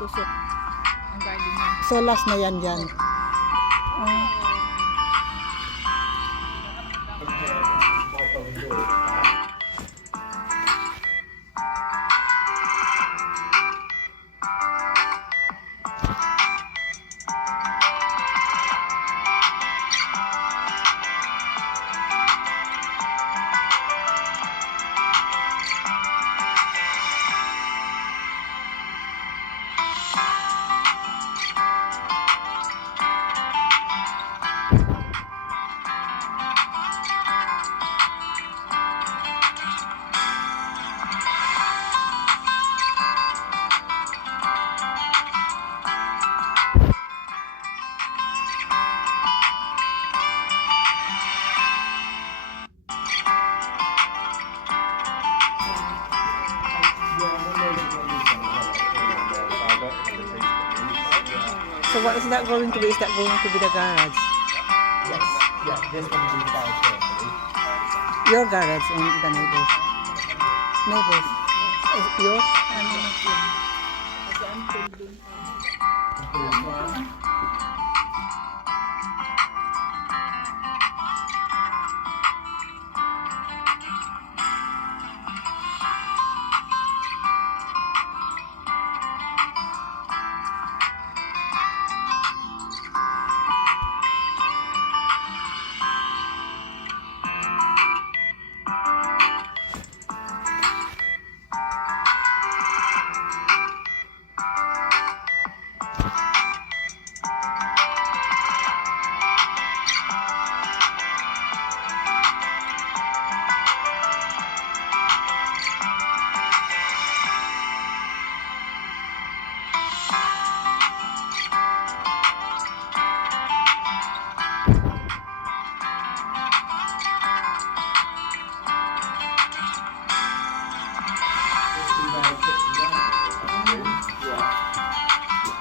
tusok. Ang galing yan. So last na yan dyan. So what is that going to be? Is that going to be the garage? Yes, yeah, this one will be the Your garage and the neighbors? Neighbors? Is it yours? Kasi ang building.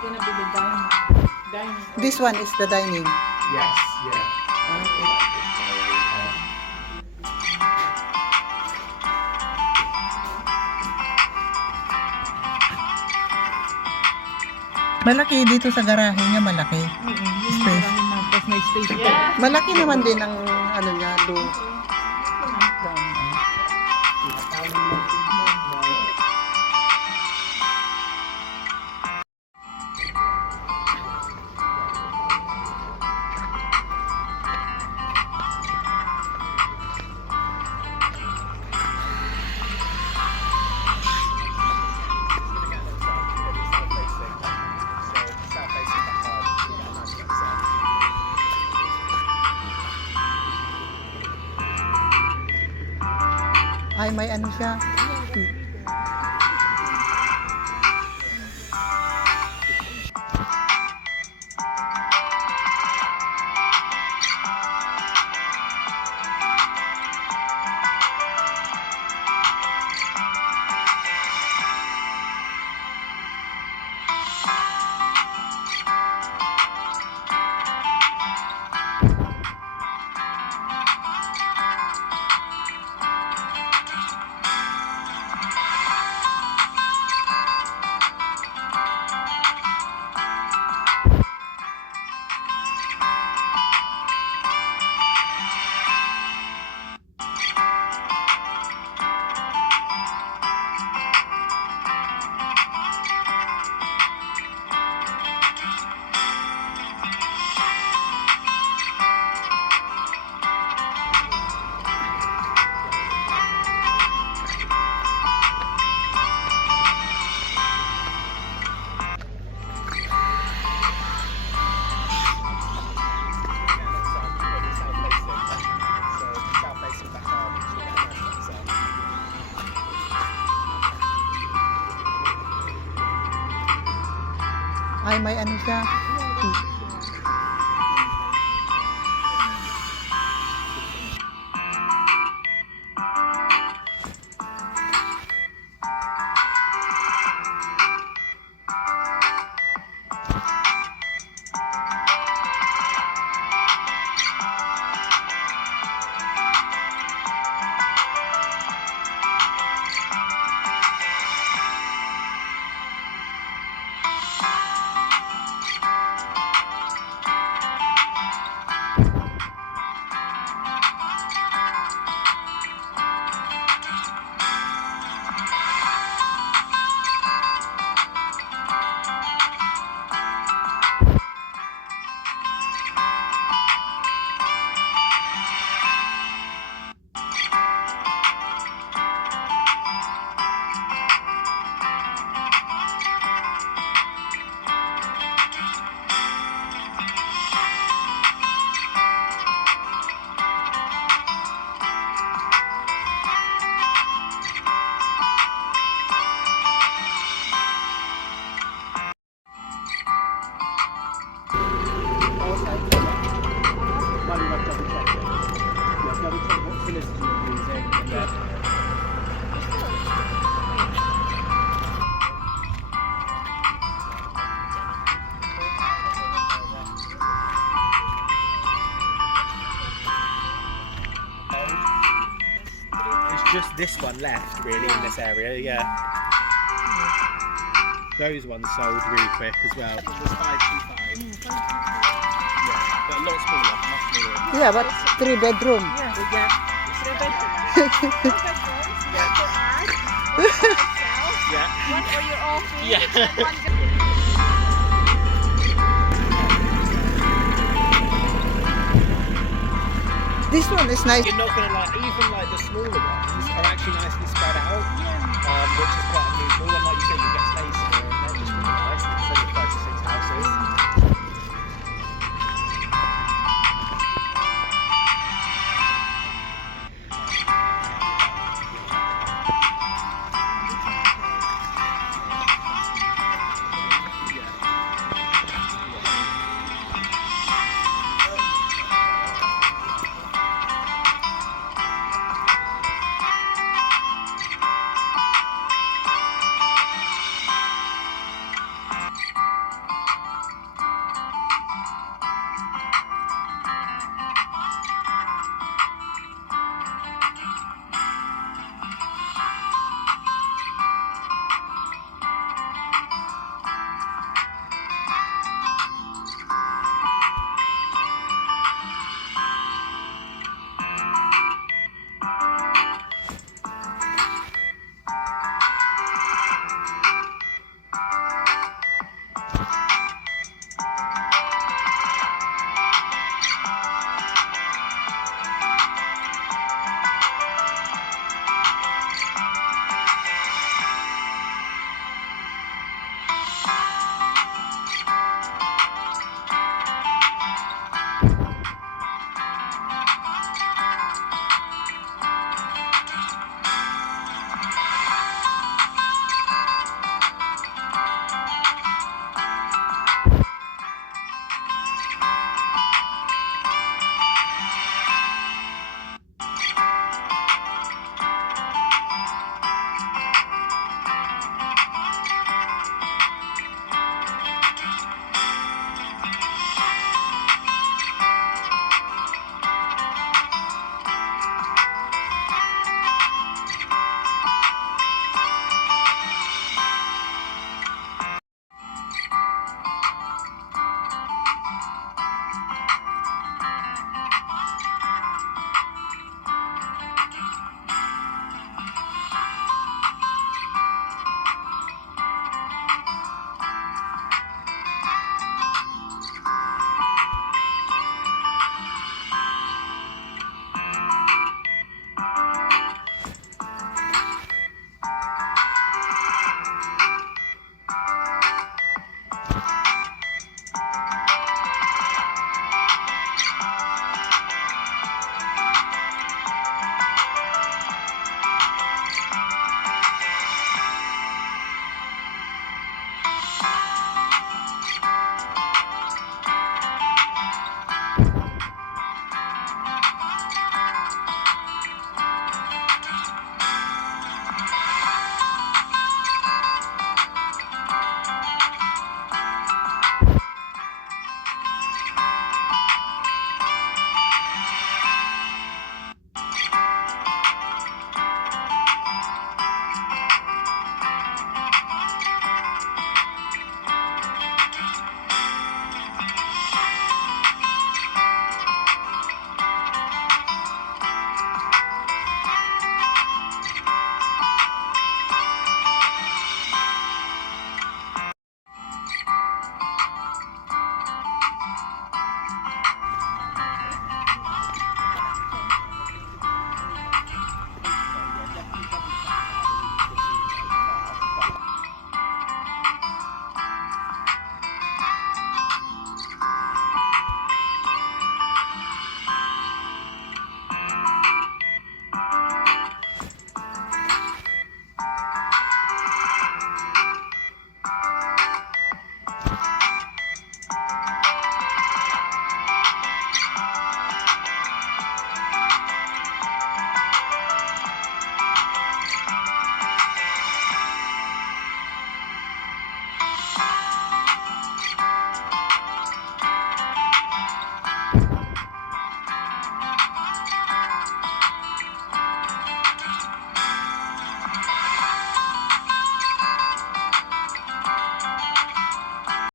Gonna be the dining. This one is the dining. Yes, yeah. Malaki dito sa garahe niya, malaki. Space. Tapos may space. Yeah. Malaki naman din ang ano niya, do. Ay, may ano siya. Ay, may ano siya. just this one left really in this area. Yeah. Those ones sold really quick as well. It was 525. Yeah, but a lot smaller, much smaller. Yeah, but 3-bedroom. Yeah. Yeah. 3 bedrooms. 2 bedrooms. One for us. One for yourself. Yeah. One for your office. Yeah. And one This one is nice. You're not gonna like even like the smaller ones are actually nicely spread out, which is quite unusual. And like you said, you get